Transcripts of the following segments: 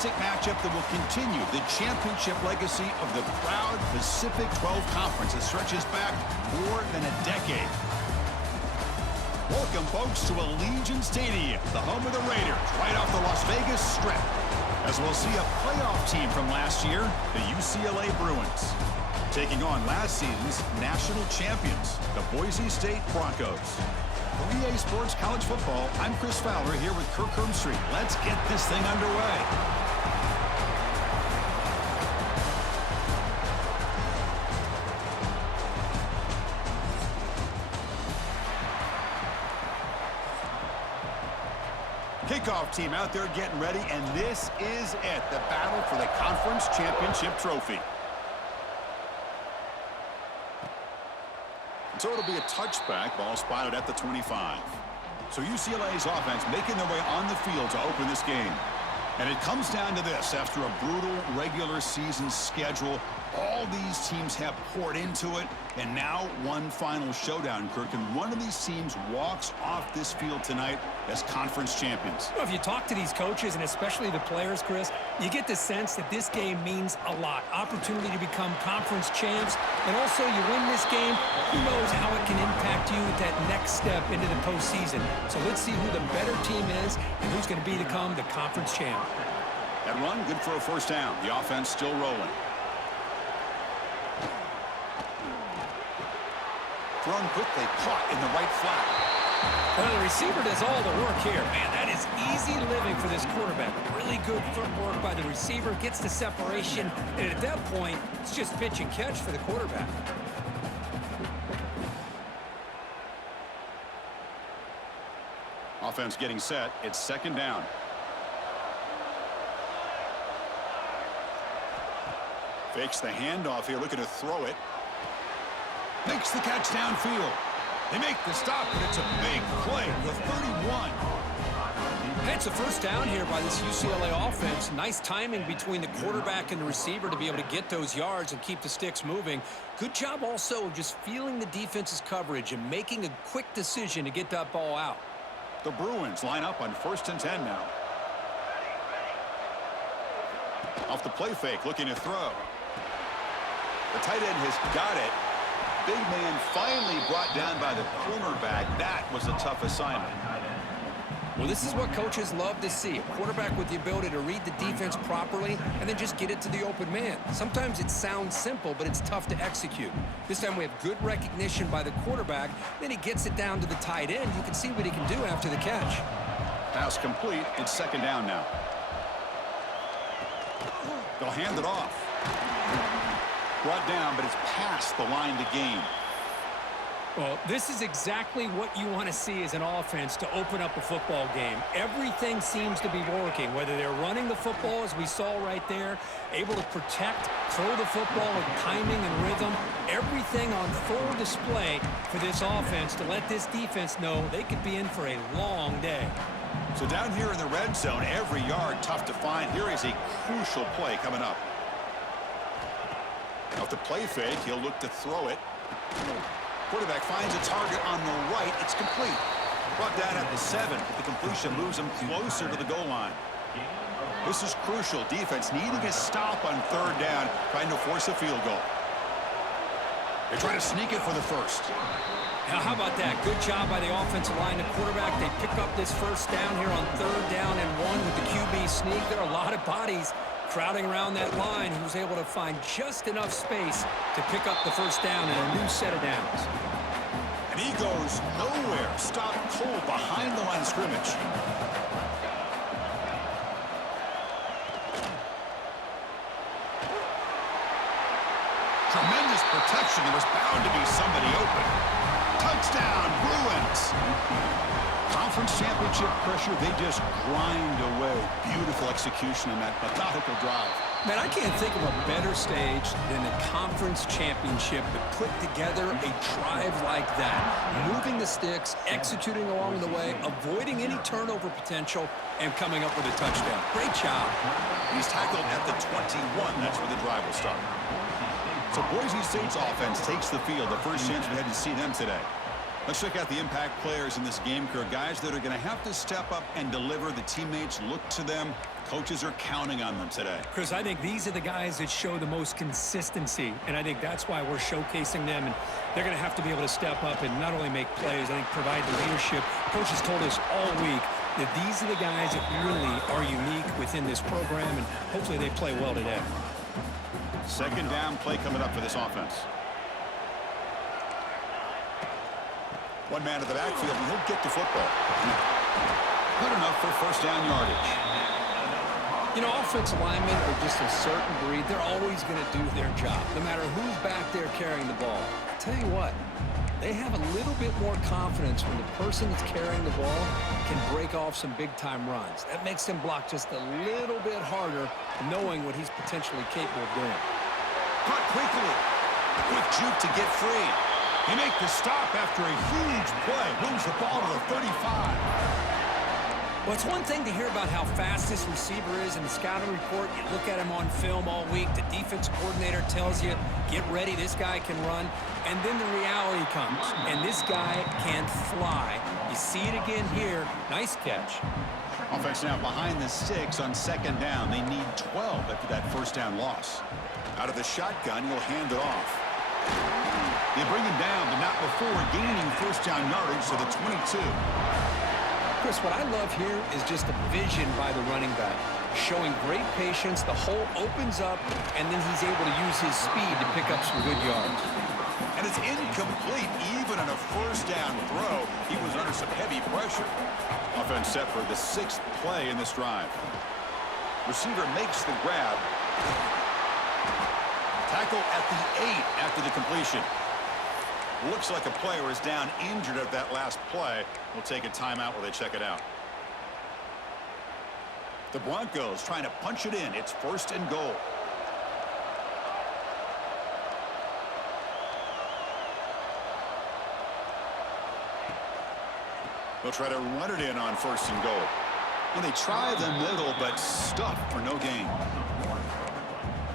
fantastic matchup that will continue the championship legacy of the proud Pacific-12 Conference that stretches back more than a decade. Welcome, folks, to Allegiant Stadium, the home of the Raiders, right off the Las Vegas Strip, as we'll see a playoff team from last year, the UCLA Bruins, taking on last season's national champions, the Boise State Broncos. For EA Sports College Football, I'm Chris Fowler here with Kirk Street. Let's get this thing underway. Kickoff team out there getting ready, and this is it, the battle for the conference championship trophy. So it'll be a touchback, ball spotted at the 25. So UCLA's offense making their way on the field to open this game. And it comes down to this. After a brutal regular season schedule, all these teams have poured into it, and now one final showdown, Kirk. And one of these teams walks off this field tonight as conference champions. Well, if you talk to these coaches, and especially the players, Chris, you get the sense that this game means a lot. Opportunity to become conference champs, and also you win this game, who knows how it can impact you at that next step into the postseason. So let's see who the better team is and who's going to become the conference champ. That run, good for a first down. The offense still rolling. Thrown quickly, caught in the right flat. Well, the receiver does all the work here. Man, that is easy living for this quarterback. Really good footwork by the receiver, gets the separation, and at that point, it's just pitch and catch for the quarterback. Offense getting set. It's second down. Fakes the handoff here, looking to throw it. Makes the catch downfield. They make the stop, but it's a big play with 31. It's a first down here by this UCLA offense. Nice timing between the quarterback and the receiver to be able to get those yards and keep the sticks moving. Good job also just feeling the defense's coverage and making a quick decision to get that ball out. The Bruins line up on 1st and 10 now. Off the play fake, looking to throw. The tight end has got it. Big man finally brought down by the cornerback. That was a tough assignment. Well, this is what coaches love to see. A quarterback with the ability to read the defense properly and then just get it to the open man. Sometimes it sounds simple, but it's tough to execute. This time we have good recognition by the quarterback. Then he gets it down to the tight end. You can see what he can do after the catch. Pass complete. It's second down now. They'll hand it off. Brought down, but it's past the line to gain. Well, this is exactly what you want to see as an offense to open up a football game. Everything seems to be working, whether they're running the football, as we saw right there, able to protect, throw the football with timing and rhythm, everything on full display for this offense to let this defense know they could be in for a long day. So down here in the red zone, every yard tough to find. Here is a crucial play coming up. Off the play fake, he'll look to throw it. Quarterback finds a target on the right. It's complete. Brought down at the 7, but the completion moves him closer to the goal line. This is crucial. Defense needing a stop on 3rd down, trying to force a field goal. They try to sneak it for the first. Now, how about that? Good job by the offensive line. The quarterback, they pick up this first down here on 3rd down and 1 with the QB sneak. There are a lot of bodies crowding around that line. He was able to find just enough space to pick up the first down in a new set of downs. And he goes nowhere. Stopped cold behind the line of scrimmage. Tremendous protection. There was bound to be somebody open. Touchdown, Bruins. Conference championship pressure, they just grind away. Beautiful execution in that methodical drive. Man, I can't think of a better stage than the conference championship to put together a drive like that. Moving the sticks, executing along the way, avoiding any turnover potential, and coming up with a touchdown. Great job. He's tackled at the 21. That's where the drive will start. So Boise State's offense takes the field. The first chance we had to see them today. Let's check out the impact players in this game, Kirk. Guys that are going to have to step up and deliver. The teammates look to them. coaches are counting on them today. Chris, I think these are the guys that show the most consistency, and I think that's why we're showcasing them, and they're going to have to be able to step up and not only make plays, I think provide the leadership. Coaches told us all week that these are the guys that really are unique within this program, and hopefully they play well today. Second down play coming up for this offense. One man at the backfield, and he'll get the football. Good enough for first down yardage. You know, offensive linemen are just a certain breed. They're always going to do their job, no matter who's back there carrying the ball. I'll tell you what, they have a little bit more confidence when the person that's carrying the ball can break off some big-time runs. That makes them block just a little bit harder, knowing what he's potentially capable of doing. Caught quickly. Quick juke to get free. He makes the stop after a huge play. Moves the ball to the 35. Well, it's one thing to hear about how fast this receiver is in the scouting report. You look at him on film all week. The defense coordinator tells you, get ready, this guy can run. And then the reality comes, and this guy can fly. You see it again here. Nice catch. Offense now behind the 6 on second down. They need 12 after that first down loss. Out of the shotgun, he'll hand it off. They bring him down, but not before gaining first down yardage to the 22. Chris, what I love here is just the vision by the running back. Showing great patience, the hole opens up, and then he's able to use his speed to pick up some good yards. And it's incomplete even on a first down throw. He was under some heavy pressure. Offense set for the 6th play in this drive. Receiver makes the grab. Tackle at the 8 after the completion. Looks like a player is down injured at that last play. We'll take a timeout while they check it out. The Broncos trying to punch it in. It's first and goal. They'll try to run it in on first and goal. And they try the middle, but stuffed for no gain.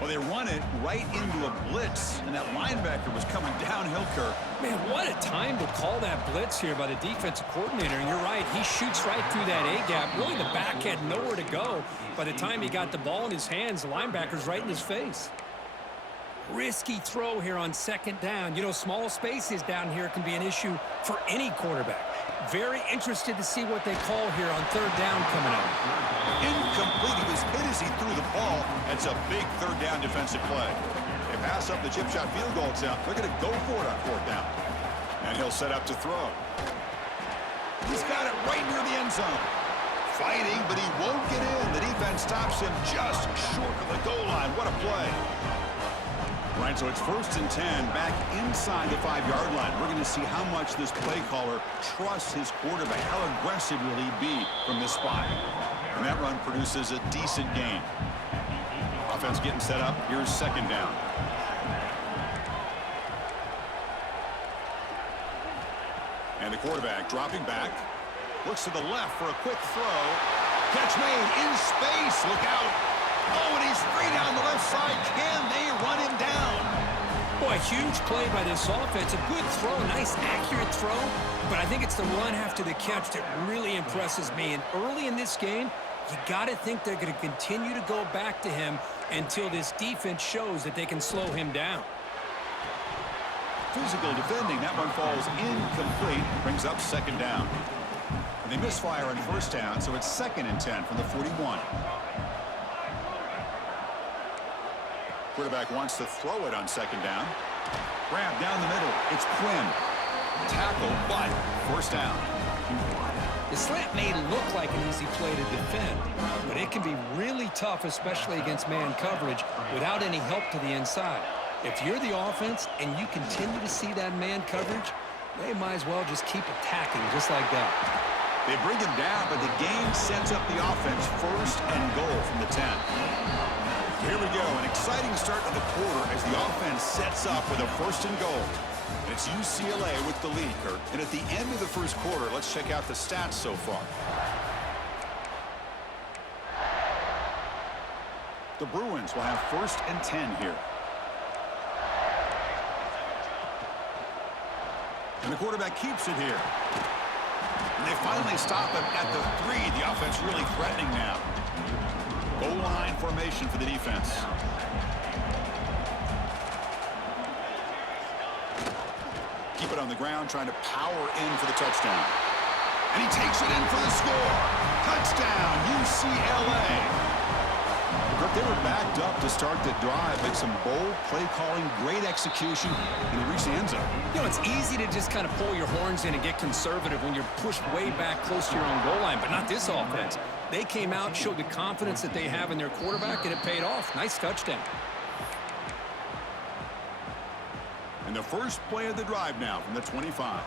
Well, they run it right into a blitz, and that linebacker was coming downhill, Kirk. Man, what a time to call that blitz here by the defensive coordinator. And you're right, he shoots right through that A-gap. Really, the back had nowhere to go. By the time he got the ball in his hands, the linebacker's right in his face. Risky throw here on second down. You know, small spaces down here can be an issue for any quarterback. Very interested to see what they call here on third down coming up. Incomplete. He was hit as he threw the ball. That's a big third down defensive play. They pass up the chip shot field goal attempt. They're going to go for it on fourth down. And he'll set up to throw. He's got it right near the end zone. Fighting, but he won't get in. The defense stops him just short of the goal line. What a play. Right, so it's first and 10 back inside the 5-yard line. We're going to see how much this play caller trusts his quarterback. How aggressive will he be from this spot? And that run produces a decent gain. Offense getting set up. Here's second down. And the quarterback dropping back. Looks to the left for a quick throw. Catch made in space. Look out. Oh, and he's free down the left side. Can they run him down? Boy, huge play by this offense. A good throw, nice accurate throw. But I think it's the run after the catch that really impresses me. And early in this game, you got to think they're going to continue to go back to him until this defense shows that they can slow him down. Physical defending. That one falls incomplete. Brings up second down. And they misfire on first down, so it's second and 10 from the 41. Quarterback wants to throw it on second down. Grab down the middle. It's Quinn. Tackle, but first down. The slant may look like an easy play to defend, but it can be really tough, especially against man coverage, without any help to the inside. If you're the offense and you continue to see that man coverage, they might as well just keep attacking just like that. They bring him down, but the game sets up the offense first and goal from the 10. Here we go, an exciting start to the quarter as the offense sets up with a first and goal. And it's UCLA with the lead, Kurt. And at the end of the first quarter, let's check out the stats so far. The Bruins will have first and 10 here. And the quarterback keeps it here. And they finally stop him at the 3. The offense really threatening now. Goal line formation for the defense. Keep it on the ground, trying to power in for the touchdown. And he takes it in for the score. Touchdown, UCLA. They were backed up to start the drive, make some bold play calling, great execution, and they reached the end zone. You know, it's easy to just kind of pull your horns in and get conservative when you're pushed way back close to your own goal line, but not this offense. They came out, showed the confidence that they have in their quarterback, and it paid off. Nice touchdown. And the first play of the drive now from the 25.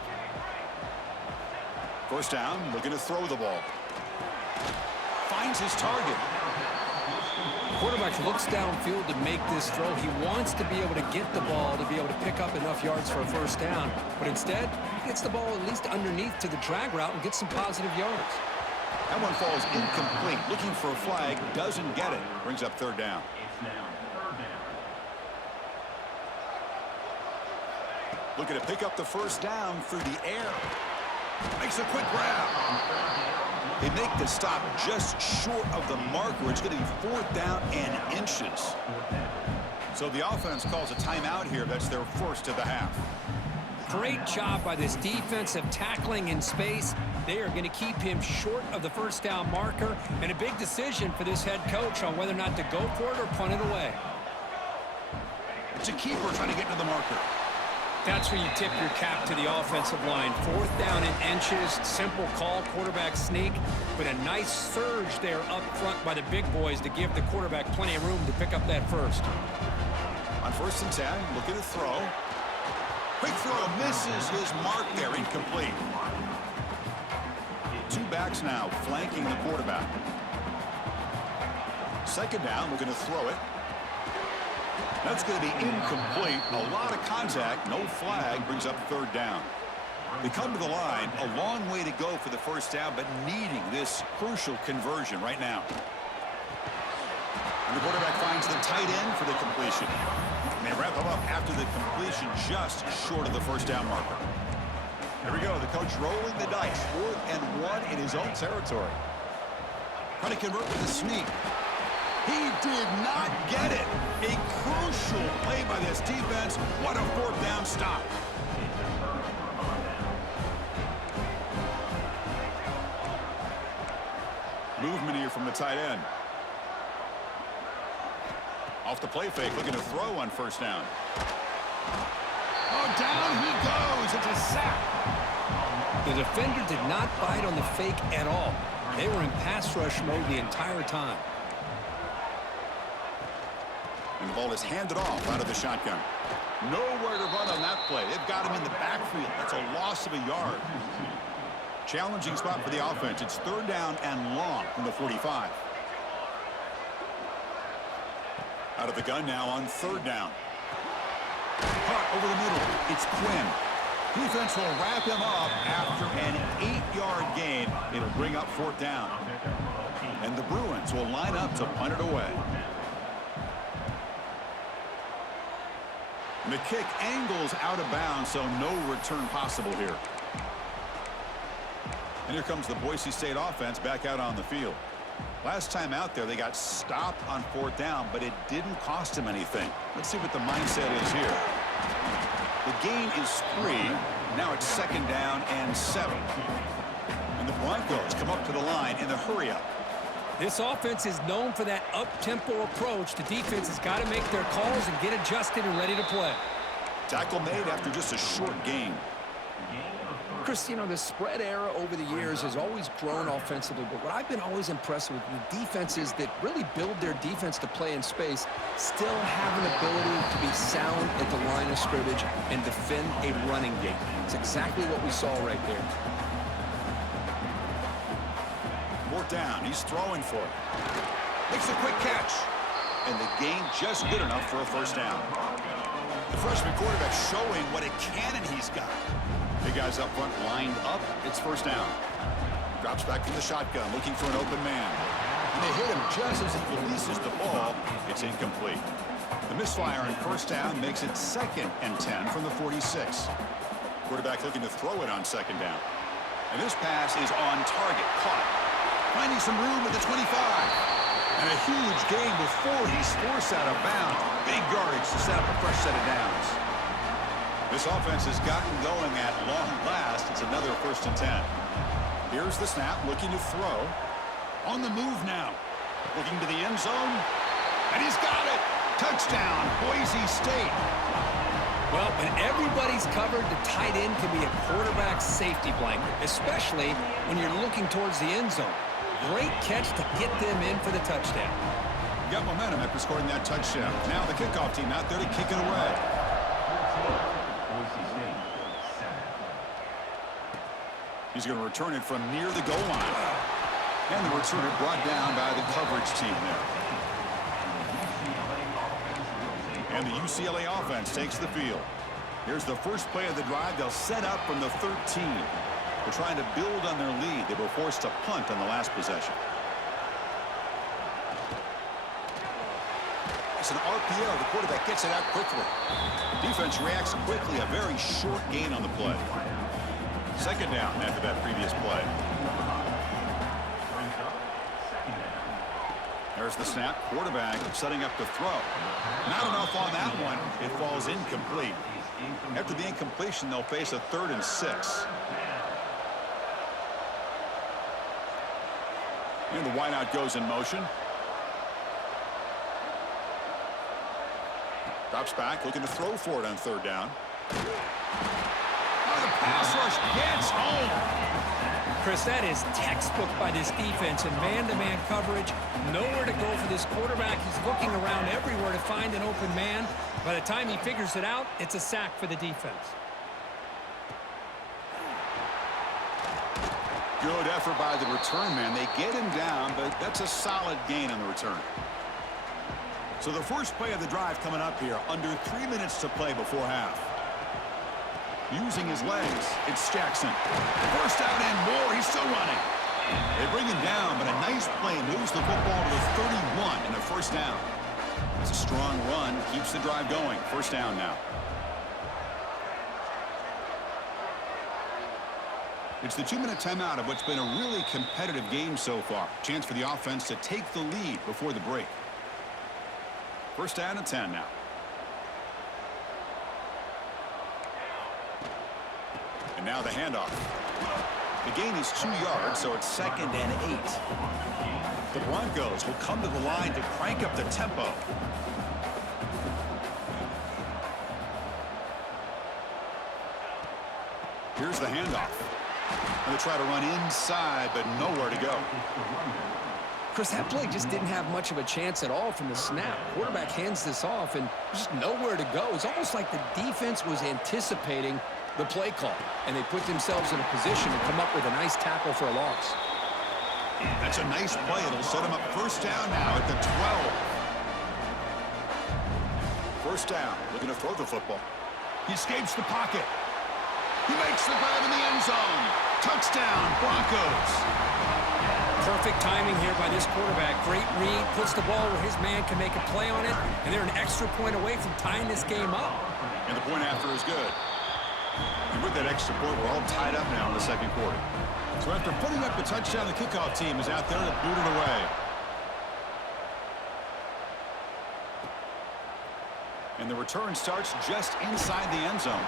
First down, looking to throw the ball. Finds his target. Quarterback looks downfield to make this throw. He wants to be able to get the ball to be able to pick up enough yards for a first down. But instead, he gets the ball at least underneath to the drag route and gets some positive yards. That one falls incomplete. Looking for a flag, doesn't get it. Brings up third down. Looking to pick up the first down through the air. Makes a quick grab. They make the stop just short of the marker. It's going to be fourth down and inches. So the offense calls a timeout here. That's their first of the half. Great job by this defensive tackling in space. They are going to keep him short of the first down marker, and a big decision for this head coach on whether or not to go for it or punt it away. It's a keeper trying to get to the marker. That's where you tip your cap to the offensive line. Fourth down in inches, simple call, quarterback sneak, but a nice surge there up front by the big boys to give the quarterback plenty of room to pick up that first. On 1st and 10, looking to throw. Quick throw, misses his mark there, incomplete. Two backs now flanking the quarterback. Second down, looking to throw it. That's going to be incomplete. A lot of contact, no flag, brings up third down. They come to the line, a long way to go for the first down, but needing this crucial conversion right now. And the quarterback finds the tight end for the completion. And they wrap him up after the completion just short of the first down marker. Here we go, the coach rolling the dice. 4th and 1 in his own territory. Trying to convert with a sneak. He did not get it. A crucial play by this defense. What a fourth down stop. Movement here from the tight end. Off the play fake, looking to throw on first down. Oh, down he goes. It's a sack. The defender did not bite on the fake at all. They were in pass rush mode the entire time. And the ball is handed off out of the shotgun. Nowhere to run on that play. They've got him in the backfield. That's a loss of a yard. Challenging spot for the offense. It's third down and long from the 45. Out of the gun now on third down. Caught over the middle. It's Quinn. Defense will wrap him up after an 8-yard gain. It'll bring up fourth down. And the Bruins will line up to punt it away. And the kick angles out of bounds, so no return possible here. And here comes the Boise State offense back out on the field. Last time out there, they got stopped on fourth down, but it didn't cost them anything. Let's see what the mindset is here. The gain is 3. Now it's second down and 7. And the Broncos come up to the line in the hurry-up. This offense is known for that up-tempo approach. The defense has got to make their calls and get adjusted and ready to play. Tackle made after just a short gain. Chris, you know, the spread era over the years has always grown offensively, but what I've been always impressed with the defenses that really build their defense to play in space still have an ability to be sound at the line of scrimmage and defend a running game. It's exactly what we saw right there. Fourth down, he's throwing for it. Makes a quick catch. And the gain just good enough for a first down. The freshman quarterback showing what a cannon he's got. Big guys up front lined up. It's first down. Drops back from the shotgun, looking for an open man. And they hit him just as he releases the ball. It's incomplete. The misfire on first down makes it second and 10 from the 46. Quarterback looking to throw it on second down. And this pass is on target. Caught. Finding some room at the 25. And a huge gain before he's forced out of bounds. Big yardage to set up a fresh set of downs. This offense has gotten going at long last. It's another 1st and 10. Here's the snap, looking to throw. On the move now. Looking to the end zone. And he's got it. Touchdown, Boise State. Well, when everybody's covered, the tight end can be a quarterback's safety blanket, especially when you're looking towards the end zone. Great catch to get them in for the touchdown. Got momentum after scoring that touchdown. Now the kickoff team out there to kick it away. He's going to return it from near the goal line. And the returner brought down by the coverage team there. And the UCLA offense takes the field. Here's the first play of the drive. They'll set up from the 13. They're trying to build on their lead. They were forced to punt on the last possession. It's an RPO. The quarterback gets it out quickly. Defense reacts quickly. A very short gain on the play. 2nd down after that previous play. There's the snap. Quarterback setting up to throw. Not enough on that one. It falls incomplete. After the incompletion, they'll face a 3rd and 6. And the wideout goes in motion. Drops back, looking to throw for it on 3rd down. Oh, the pass rush gets home. Chris, that is textbook by this defense in man-to-man coverage. Nowhere to go for this quarterback. He's looking around everywhere to find an open man. By the time he figures it out, it's a sack for the defense. Good effort by the return man. They get him down, but that's a solid gain on the return. So the first play of the drive coming up here. Under 3 minutes to play before half. Using his legs, it's Jackson. First down and more. He's still running. They bring him down, but a nice play moves the football to the 31 and a 1st down. It's a strong run. Keeps the drive going. 1st down now. It's the 2-minute timeout of what's been a really competitive game so far. Chance for the offense to take the lead before the break. 1st down and 10 now. And now the handoff. The gain is 2 yards, so it's 2nd and 8. The Broncos will come to the line to crank up the tempo. Here's the handoff. And they try to run inside, but nowhere to go. Chris, that play just didn't have much of a chance at all from the snap. Quarterback hands this off, and just nowhere to go. It's almost like the defense was anticipating the play call, and they put themselves in a position to come up with a nice tackle for a loss. That's a nice play. It'll set him up 1st down now at the 12. 1st down, looking to throw the football. He escapes the pocket. He makes the grab in the end zone. Touchdown, Broncos. Perfect timing here by this quarterback. Great read, puts the ball where his man can make a play on it, and they're an extra point away from tying this game up. And the point after is good. And with that extra point, we're all tied up now in the 2nd quarter. So after putting up the touchdown, the kickoff team is out there to boot it away. And the return starts just inside the end zone.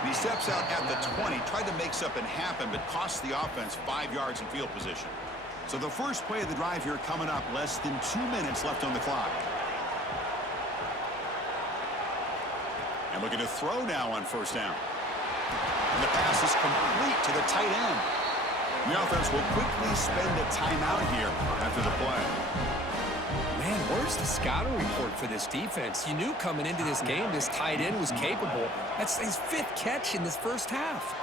And he steps out at the 20, tried to make something happen, but cost the offense 5 yards in field position. So the first play of the drive here coming up, less than 2 minutes left on the clock. And looking to throw now on 1st down. And the pass is complete to the tight end. The offense will quickly spend a timeout here after the play. Man, where's the scouting report for this defense? You knew coming into this game this tight end was capable. That's his 5th catch in this 1st half.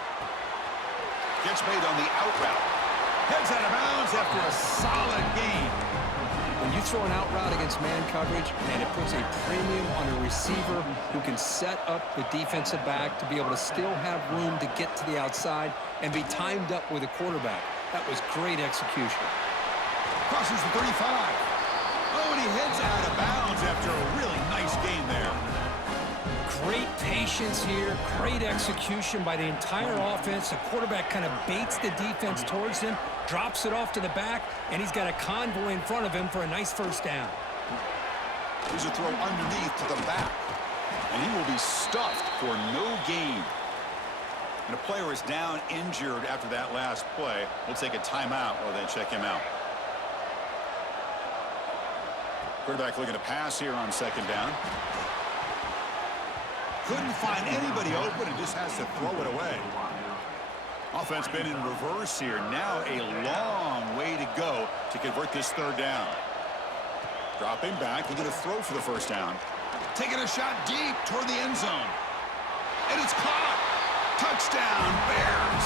Gets made on the out route. Heads out of bounds after a solid gain. When you throw an out route against man coverage, man, it puts a premium on a receiver who can set up the defensive back to be able to still have room to get to the outside and be timed up with a quarterback. That was great execution. Crosses the 35. Oh, and he heads out of bounds after a really nice gain there. Great patience here, great execution by the entire offense. The quarterback kind of baits the defense towards him, drops it off to the back, and he's got a convoy in front of him for a nice first down. Here's a throw underneath to the back. And he will be stuffed for no gain. And a player is down injured after that last play. We'll take a timeout while they check him out. Quarterback looking to pass here on second down. Couldn't find anybody open and just has to throw it away. Offense been in reverse here. Now a long way to go to convert this third down. Dropping back, looking to throw for the first down. Taking a shot deep toward the end zone. And it's caught. Touchdown, Bears.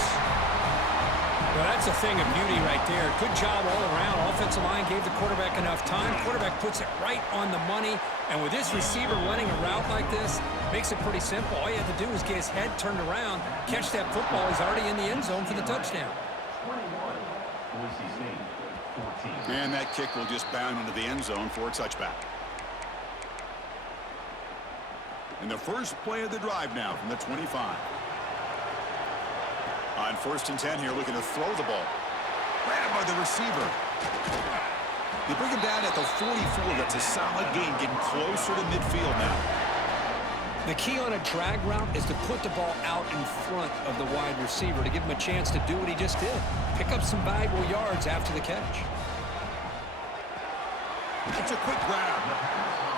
Well, that's a thing of beauty right there. Good job all around. Offensive line gave the quarterback enough time. Quarterback puts it right on the money. And with this receiver running a route like this, makes it pretty simple. All you have to do is get his head turned around, catch that football. He's already in the end zone for the touchdown. And that kick will just bound into the end zone for a touchback. And the first play of the drive now from the 25. On 1st and 10 here, looking to throw the ball. Grabbed by the receiver. They bring him down at the 44. That's a solid gain, getting closer to midfield now. The key on a drag route is to put the ball out in front of the wide receiver to give him a chance to do what he just did. Pick up some valuable yards after the catch. It's a quick grab.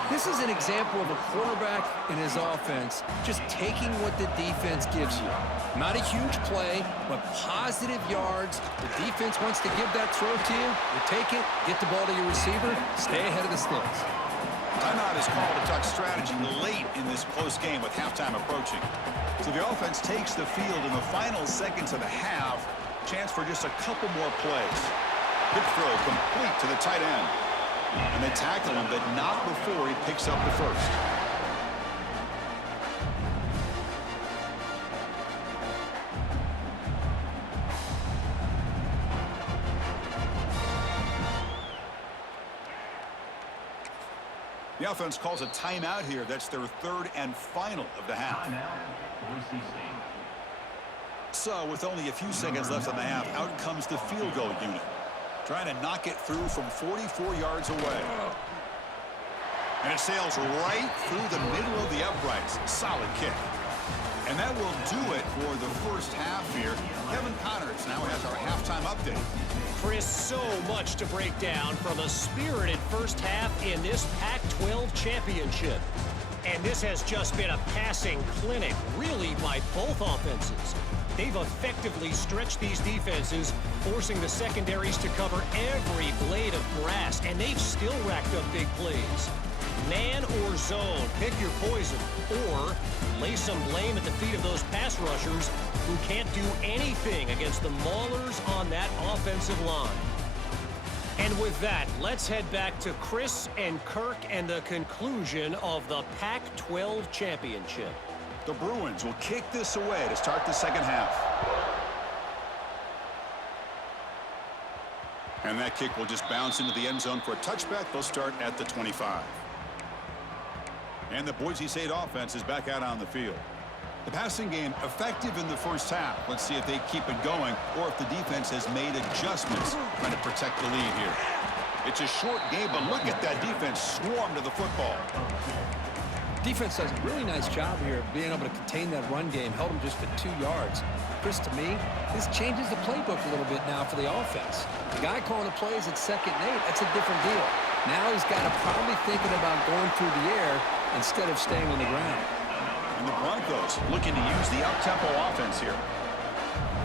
This is an example of a quarterback in his offense just taking what the defense gives you. Not a huge play, but positive yards. The defense wants to give that throw to you. You take it, get the ball to your receiver, stay ahead of the sticks. Timeout is called to talk strategy late in this close game with halftime approaching. So the offense takes the field in the final seconds of the half. Chance for just a couple more plays. Good throw complete to the tight end. And they tackle him, but not before he picks up the first. The offense calls a timeout here. That's their third and final of the half. So with only a few seconds left on the half, out comes the field goal unit. Trying to knock it through from 44 yards away. And it sails right through the middle of the uprights. Solid kick. And that will do it for the first half here. Kevin Connors now has our halftime update. Chris, so much to break down from a spirited first half in this Pac-12 championship. And this has just been a passing clinic, really, by both offenses. They've effectively stretched these defenses, forcing the secondaries to cover every blade of grass, and they've still racked up big plays. Man or zone, pick your poison, or lay some blame at the feet of those pass rushers who can't do anything against the maulers on that offensive line. And with that, let's head back to Chris and Kirk and the conclusion of the Pac-12 championship. The Bruins will kick this away to start the second half. And that kick will just bounce into the end zone for a touchback. They'll start at the 25. And the Boise State offense is back out on the field. The passing game effective in the first half. Let's see if they keep it going or if the defense has made adjustments trying to protect the lead here. It's a short game, but look at that defense swarm to the football. Defense does a really nice job here of being able to contain that run game. Held them just for 2 yards. Chris, to me, this changes the playbook a little bit now for the offense. The guy calling the plays at 2nd and 8, that's a different deal. Now he's got to probably thinking about going through the air instead of staying on the ground. And the Broncos looking to use the up-tempo offense here.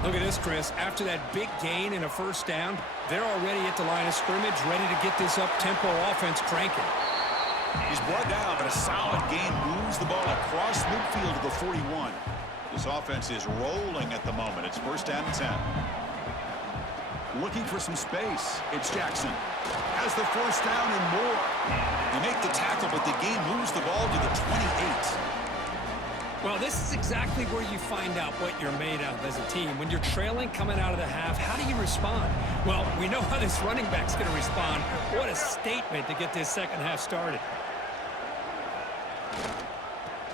Look at this, Chris. After that big gain and a first down, they're already at the line of scrimmage, ready to get this up-tempo offense cranking. He's brought down, but a solid gain moves the ball across midfield to the 41. This offense is rolling at the moment. It's 1st down and 10. Looking for some space. It's Jackson. Has the first down and more. They make the tackle, but the game moves the ball to the 28. Well, this is exactly where you find out what you're made of as a team. When you're trailing coming out of the half, how do you respond? Well, we know how this running back's going to respond. What a statement to get this second half started.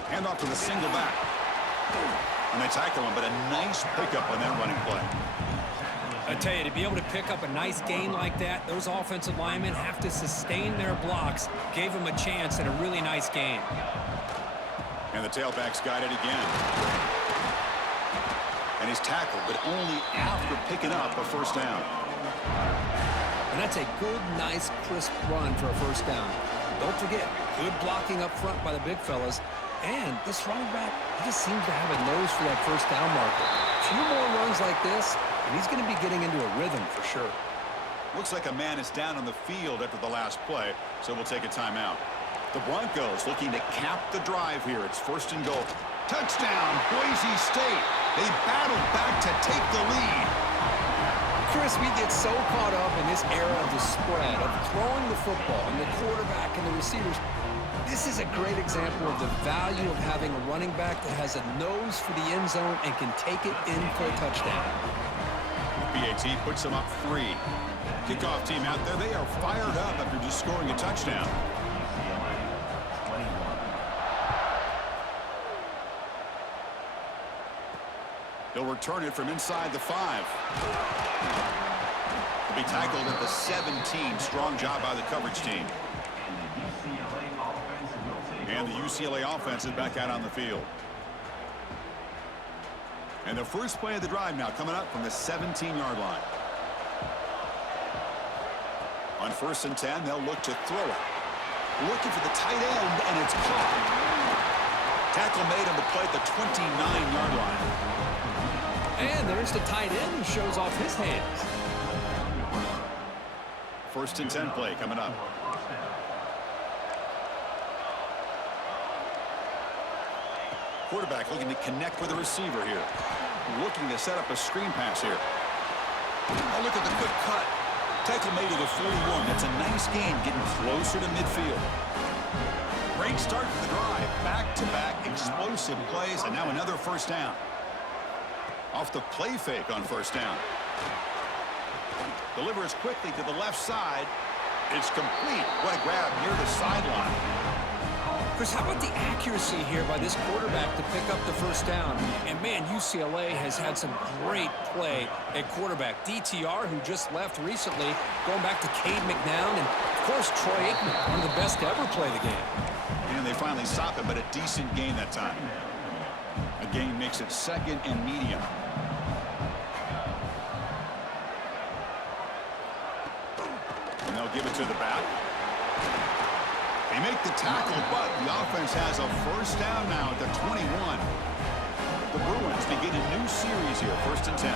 Hand off to the single back. And they tackle him, but a nice pickup on that running play. I tell you, to be able to pick up a nice gain like that, those offensive linemen have to sustain their blocks. Gave them a chance at a really nice gain. And the tailback's got it again. And he's tackled, but only after picking up a first down. And that's a good, nice, crisp run for a first down. Don't forget, good blocking up front by the big fellas. And this running back, he just seems to have a nose for that first down marker. A few more runs like this, and he's going to be getting into a rhythm for sure. Looks like a man is down on the field after the last play, so we'll take a timeout. The Broncos looking to cap the drive here. It's first and goal. Touchdown, Boise State. They battled back to take the lead. Chris, we get so caught up in this era of the spread, of throwing the football, and the quarterback and the receivers. This is a great example of the value of having a running back that has a nose for the end zone and can take it in for a touchdown. PAT puts them up 3. Kickoff team out there. They are fired up after just scoring a touchdown. They'll return it from inside the 5. They'll be tackled at the 17. Strong job by the coverage team. And the UCLA offense is back out on the field. And the first play of the drive now coming up from the 17-yard line. On first and 10, they'll look to throw it. Looking for the tight end, and it's caught. Tackle made on the play at the 29-yard line. And there's the tight end who shows off his hands. First and 10 play coming up. Quarterback looking to connect with the receiver here. Looking to set up a screen pass here. Oh, look at the quick cut. Tackle made at the 41. That's a nice gain, getting closer to midfield. Great start to the drive. Back-to-back explosive plays, and now another first down. Off the play fake on first down. Delivers quickly to the left side. It's complete. What a grab near the sideline. Chris, how about the accuracy here by this quarterback to pick up the first down? And, man, UCLA has had some great play at quarterback. DTR, who just left recently, going back to Cade McNown, and, of course, Troy Aikman, one of the best to ever play the game. And they finally stop it, but a decent gain that time. A gain makes it second and medium. And they'll give it to the back. They make the tackle, but the offense has a first down now at the 21. The Bruins begin a new series here, first and 10.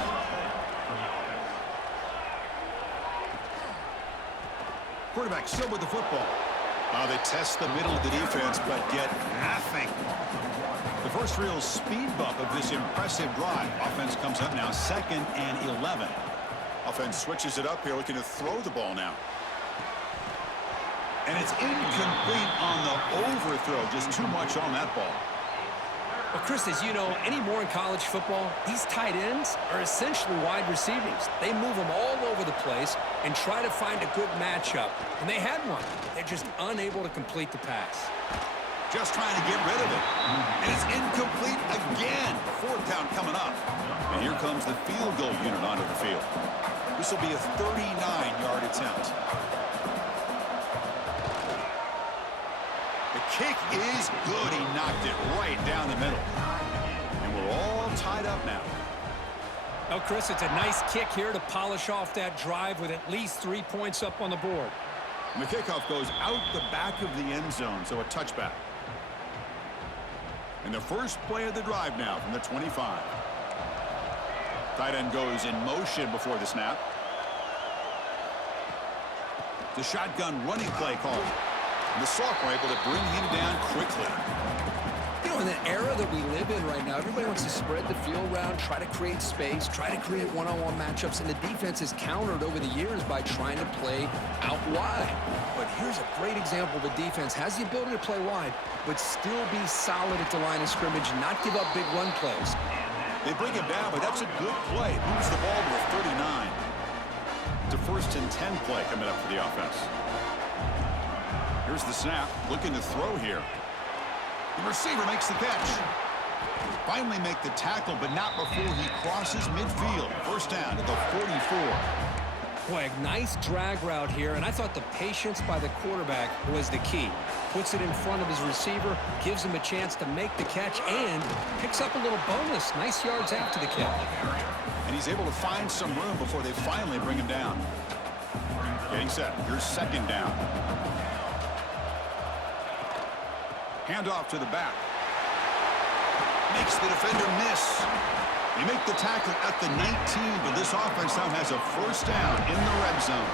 Quarterback still with the football. They test the middle of the defense, but get nothing. The first real speed bump of this impressive drive. Offense comes up now, second and 11. Offense switches it up here, looking to throw the ball now. And it's incomplete on the overthrow. Just too much on that ball. Well, Chris, as you know, anymore in college football, these tight ends are essentially wide receivers. They move them all over the place and try to find a good matchup. And they had one. They're just unable to complete the pass. Just trying to get rid of it. And it's incomplete again. Fourth down coming up. And here comes the field goal unit onto the field. This will be a 39-yard attempt. The kick is good. He knocked it right down the middle. And we're all tied up now. Oh, Chris, it's a nice kick here to polish off that drive with at least 3 points up on the board. And the kickoff goes out the back of the end zone, so a touchback. And the first play of the drive now from the 25. Tight end goes in motion before the snap. The shotgun running play call. And the sophomore able to bring him down quickly. You know, in the era that we live in right now, everybody wants to spread the field around, try to create space, try to create one-on-one matchups, and the defense has countered over the years by trying to play out wide. But here's a great example. The defense has the ability to play wide, but still be solid at the line of scrimmage, not give up big run plays. They bring him down, but that's a good play. Moves the ball to the 39. It's a first and 10 play coming up for the offense. Here's the snap, looking to throw here. The receiver makes the catch. Finally make the tackle, but not before he crosses midfield. First down at the 44. Boy, a nice drag route here, and I thought the patience by the quarterback was the key. Puts it in front of his receiver, gives him a chance to make the catch, and picks up a little bonus. Nice yards after the catch. And he's able to find some room before they finally bring him down. Getting set. Here's second down. Hand off to the back. Makes the defender miss. They make the tackle at the 19, but this offense now has a first down in the red zone.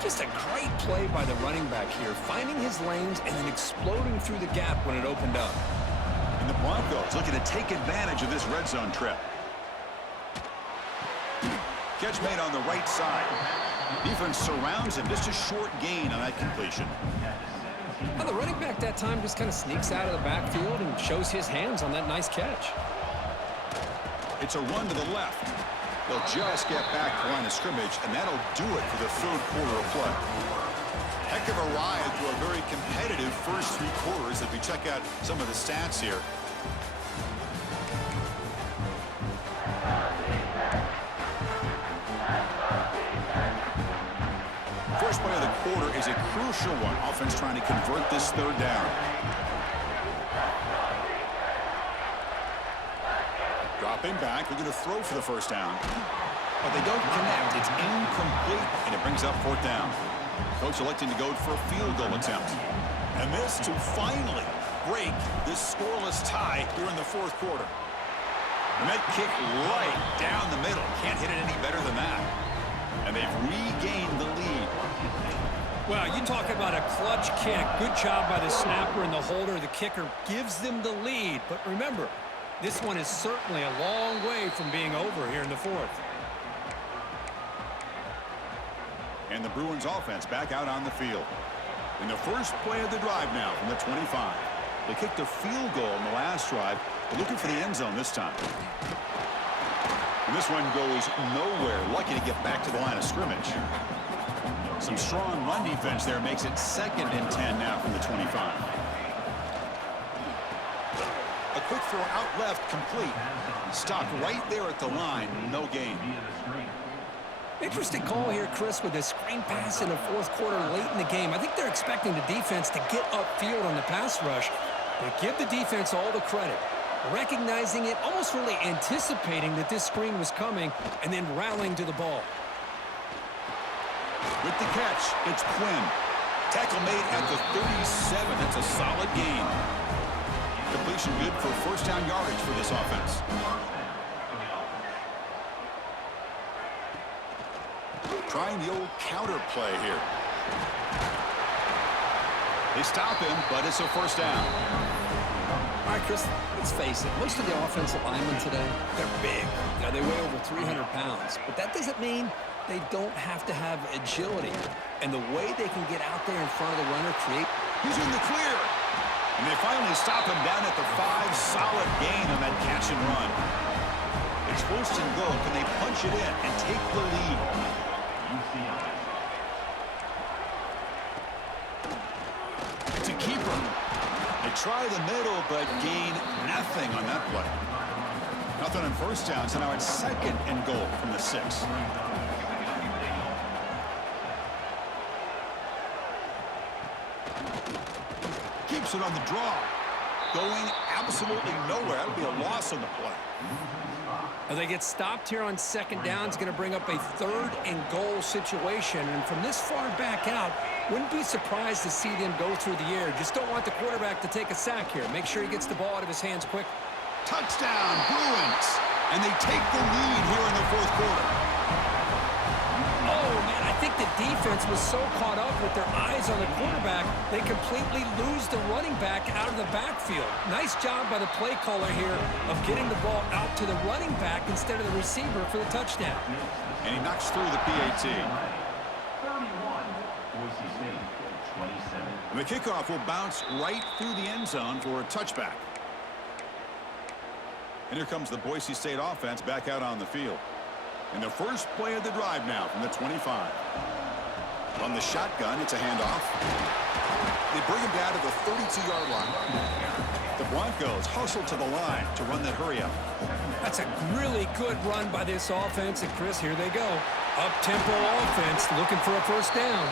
Just a great play by the running back here, finding his lanes and then exploding through the gap when it opened up. And the Broncos looking to take advantage of this red zone trip. Catch made on the right side. Defense surrounds him. Just a short gain on that completion. Well, the running back that time just kind of sneaks out of the backfield and shows his hands on that nice catch. It's a run to the left. They'll just get back to the line of scrimmage, and that'll do it for the third quarter of play. Heck of a ride through a very competitive first three quarters as we check out some of the stats here. First play of the quarter is a crucial one. Offense trying to convert this third down. Dropping back, looking to throw for the first down. But they don't connect. It's incomplete, and it brings up fourth down. Coach electing to go for a field goal attempt. And this to finally break this scoreless tie here in the fourth quarter. And that kick right down the middle. Can't hit it any better than that. And they've regained the lead. Well, you talk about a clutch kick. Good job by the snapper and the holder. The kicker gives them the lead. But remember, this one is certainly a long way from being over here in the fourth. And the Bruins offense back out on the field. In the first play of the drive now from the 25. They kicked a field goal in the last drive. They're looking for the end zone this time. And this one goes nowhere. Lucky to get back to the line of scrimmage. Some strong run defense there makes it 2nd and 10 now from the 25. A quick throw out left, complete. Stopped right there at the line. No gain. Interesting call here, Chris, with this screen pass in the fourth quarter late in the game. I think they're expecting the defense to get upfield on the pass rush, but give the defense all the credit. Recognizing it, almost really anticipating that this screen was coming, and then rallying to the ball. With the catch, it's Quinn. Tackle made at the 37. That's a solid gain. Completion good for first down yardage for this offense. Trying the old counter play here. They stop him, but it's a first down. All right, Chris, let's face it. Most of the offensive linemen today, they're big. You know, they weigh over 300 pounds. But that doesn't mean they don't have to have agility. And the way they can get out there in front of the runner, create... He's in the clear. And they finally stop him down at the 5. Solid gain on that catch and run. It's first and goal. Can they punch it in and take the lead? It's a keeper. They try the middle, but gain nothing on that play. Nothing on first down, so now it's 2nd and goal from the 6. Keeps it on the draw. Going absolutely nowhere. That'll be a loss on the play. They get stopped here on 2nd down. It's going to bring up a 3rd and goal situation. And from this far back out, wouldn't be surprised to see them go through the air. Just don't want the quarterback to take a sack here. Make sure he gets the ball out of his hands quick. Touchdown, Bruins. And they take the lead here in the fourth quarter. Oh, man, I think the defense was so caught up with their eyes on the quarterback, they completely lose the running back out of the backfield. Nice job by the play caller here of getting the ball out to the running back instead of the receiver for the touchdown. And he knocks through the PAT. And the kickoff will bounce right through the end zone for a touchback. And here comes the Boise State offense back out on the field. In the first play of the drive now from the 25. On the shotgun, it's a handoff. They bring him down to the 32-yard line. The Broncos hustle to the line to run that hurry up. That's a really good run by this offense. And, Chris, here they go. Up-tempo offense looking for a first down.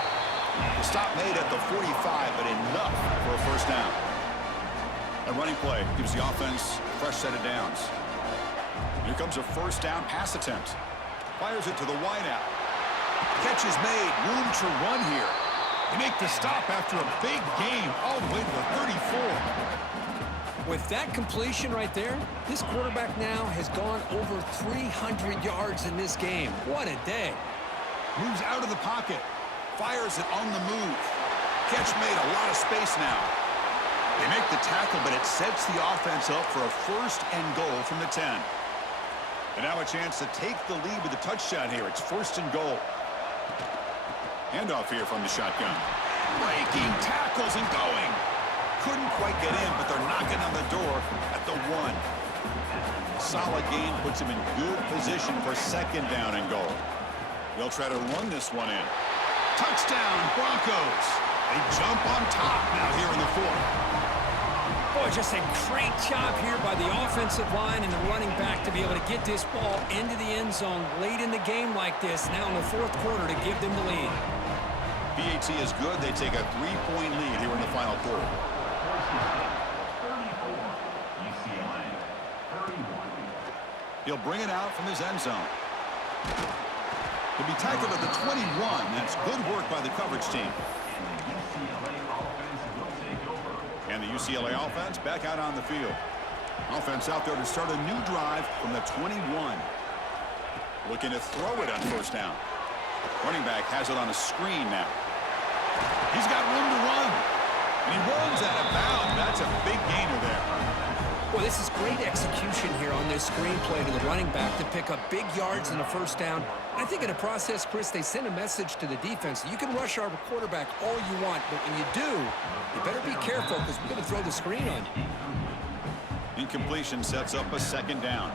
The stop made at the 45, but enough for a first down. A running play gives the offense a fresh set of downs. Here comes a first down pass attempt. Fires it to the wideout. Catch is made. Room to run here. They make the stop after a big gain all the way to the 34. With that completion right there, this quarterback now has gone over 300 yards in this game. What a day. Moves out of the pocket. Fires it on the move. Catch made. A lot of space now. They make the tackle, but it sets the offense up for a first and goal from the 10. And now a chance to take the lead with a touchdown here. It's first and goal. Handoff here from the shotgun. Breaking tackles and going. Couldn't quite get in, but they're knocking on the door at the 1. Solid gain puts him in good position for second down and goal. They'll try to run this one in. Touchdown, Broncos. They jump on top now here in the 4th. Boy, just a great job here by the offensive line and the running back to be able to get this ball into the end zone late in the game like this, now in the 4th quarter, to give them the lead. PAT is good. They take a 3-point lead here in the final quarter. He'll bring it out from his end zone. He'll be tackled at the 21. That's good work by the coverage team. And the UCLA offense back out on the field. Offense out there to start a new drive from the 21. Looking to throw it on first down. Running back has it on a screen now. He's got room to run. And he runs out of bounds. That's a big gainer there. Boy, this is great execution here on this screen play to the running back to pick up big yards in the first down. And I think in the process, Chris, they send a message to the defense. You can rush our quarterback all you want, but when you do, you better be careful because we're going to throw the screen on you. Incompletion sets up a second down.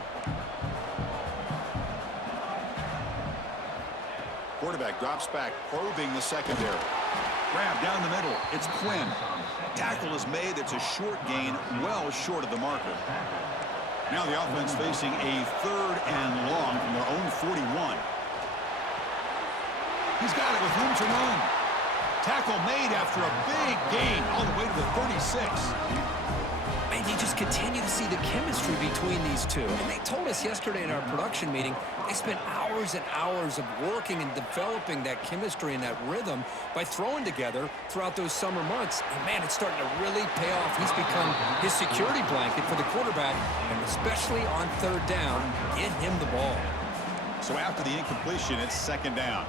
Quarterback drops back, probing the secondary. Grab down the middle. It's Quinn. Tackle is made. It's a short gain, well short of the marker. Now the offense facing a 3rd and long from their own 41. He's got it with room to run. Tackle made after a big gain all the way to the 36. And you just continue to see the chemistry between these two. And they told us yesterday in our production meeting, they spent hours and hours of working and developing that chemistry and that rhythm by throwing together throughout those summer months. And, man, it's starting to really pay off. He's become his security blanket for the quarterback, and especially on 3rd down, get him the ball. So after the incompletion, it's second down.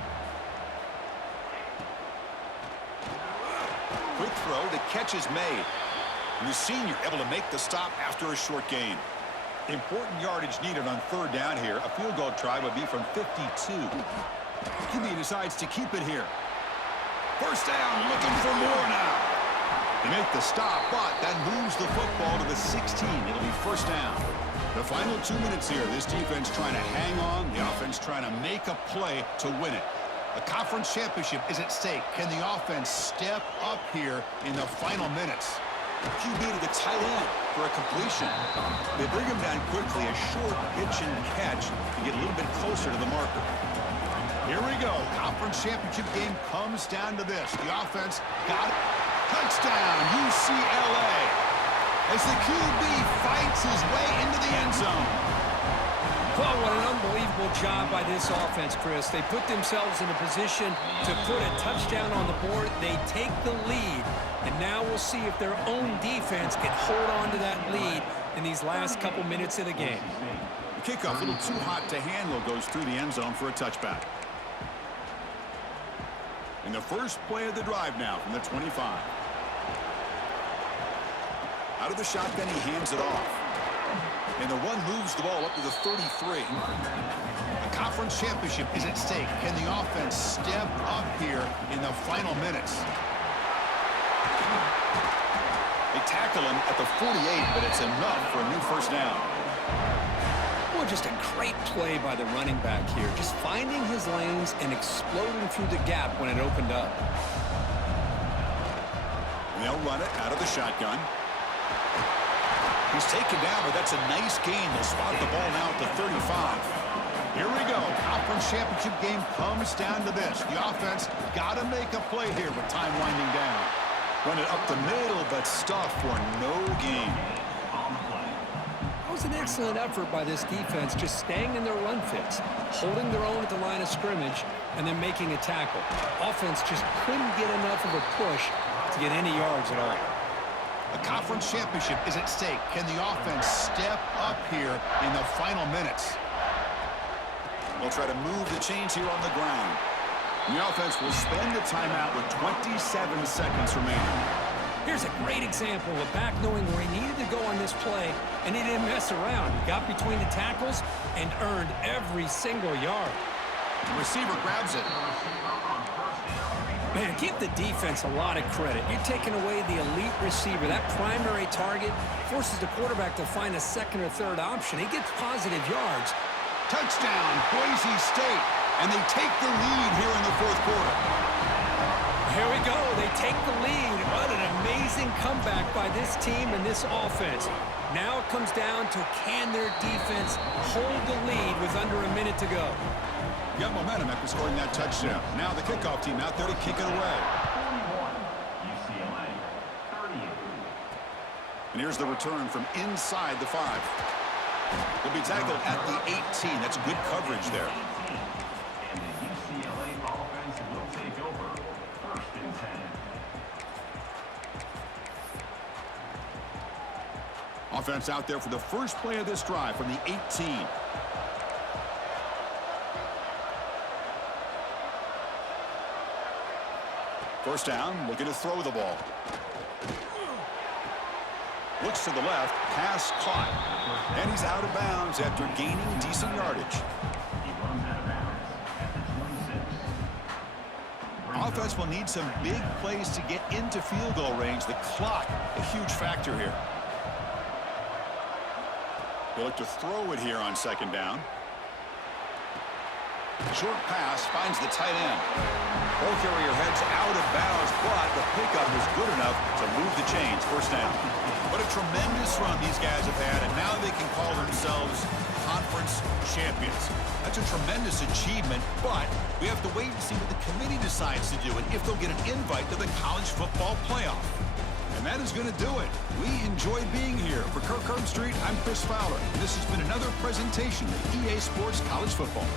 Quick throw. The catch is made. And the senior able to make the stop after a short gain. Important yardage needed on 3rd down here. A field goal try would be from 52. QB decides to keep it here. First down, looking for more now. They make the stop, but that moves the football to the 16. It'll be first down. The final 2 minutes here. This defense trying to hang on. The offense trying to make a play to win it. A conference championship is at stake. Can the offense step up here in the final minutes? QB to the tight end for a completion. They bring him down quickly, a short pitch and catch to get a little bit closer to the marker. Here we go. Conference championship game comes down to this. The offense got it. Touchdown, UCLA. As the QB fights his way into the end zone. Well, what an unbelievable job by this offense, Chris. They put themselves in a position to put a touchdown on the board. They take the lead. And now we'll see if their own defense can hold on to that lead in these last couple minutes of the game. The kickoff, a little too hot to handle, goes through the end zone for a touchback. And the first play of the drive now from the 25. Out of the shotgun, he hands it off. And the run moves the ball up to the 33. The conference championship is at stake. Can the offense step up here in the final minutes? They tackle him at the 48, but it's enough for a new first down. Well, just a great play by the running back here. Just finding his lanes and exploding through the gap when it opened up. And they'll run it out of the shotgun. He's taken down, but that's a nice gain. They'll spot the ball now at the 35. Here we go. Conference championship game comes down to this. The offense got to make a play here with time winding down. Run it up the middle, but stuff for no gain. That was an excellent effort by this defense, just staying in their run fits, holding their own at the line of scrimmage, and then making a tackle. Offense just couldn't get enough of a push to get any yards at all. The conference championship is at stake. Can the offense step up here in the final minutes? They'll try to move the chains here on the ground. The offense will spend the timeout with 27 seconds remaining. Here's a great example of a back knowing where he needed to go on this play, and he didn't mess around. He got between the tackles and earned every single yard. The receiver grabs it. Man, give the defense a lot of credit. You're taking away the elite receiver. That primary target forces the quarterback to find a second or third option. He gets positive yards. Touchdown, Boise State. And they take the lead here in the fourth quarter. Here we go. They take the lead. What an amazing comeback by this team and this offense. Now it comes down to can their defense hold the lead with under a minute to go. Got momentum after scoring that touchdown. Now the kickoff team out there to kick it away. And here's the return from inside the 5. He'll be tackled at the 18. That's good coverage there. Offense out there for the first play of this drive from the 18. First down, looking to throw the ball. Looks to the left, pass caught. And he's out of bounds after gaining decent yardage. Offense will need some big plays to get into field goal range. The clock, a huge factor here. They'll look to throw it here on second down. Short pass finds the tight end. Ball carrier heads out of bounds, but the pickup was good enough to move the chains. First down. What a tremendous run these guys have had, and now they can call themselves conference champions. That's a tremendous achievement, but we have to wait and see what the committee decides to do and if they'll get an invite to the college football playoff. And that is going to do it. We enjoyed being here. For Kirk Herbstreit, I'm Chris Fowler, and this has been another presentation of EA Sports College Football.